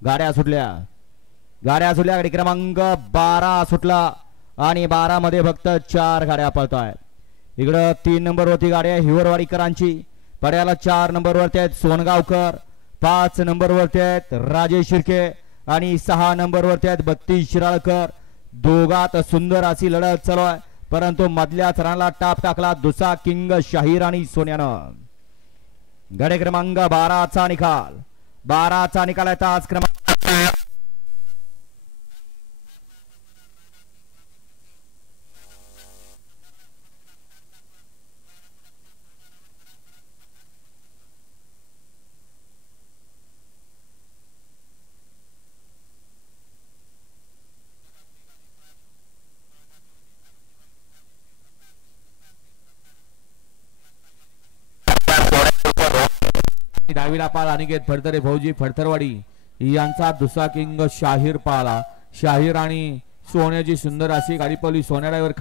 गाड्या सुटल्या गाडी क्रमांक 12 सुटला आणि 12 मध्ये फक्त 4 गाड्या पळतायत. इकडं 3 नंबर वरती गाडी आहे हिवरवाडीकरांची. पड्याला 4 नंबर वरती आहेत सोनगावकर, 5 नंबर वरती आहेत राजेश शिर्के आणि 6 नंबर वरती आहेत 32 शिराळकर. दोघात सुंदर अशी लढत चालू आहे, परंतु मधल्या थराला टाप टाकला दुसरा किंग शाहीर आणि सोन्यानं. गाडी क्रमांक 12चा निकाल 12चा निकाल आहे तास क्रमांक डावीला पाल अनिकेत फडतरे फौजी फडतरवाडी यांचा दुसरा किंग शाहीर पाला. शाहीर आणि सोन्याची सुंदर अशी गाडी पळली. सोन्या ड्रायव्हर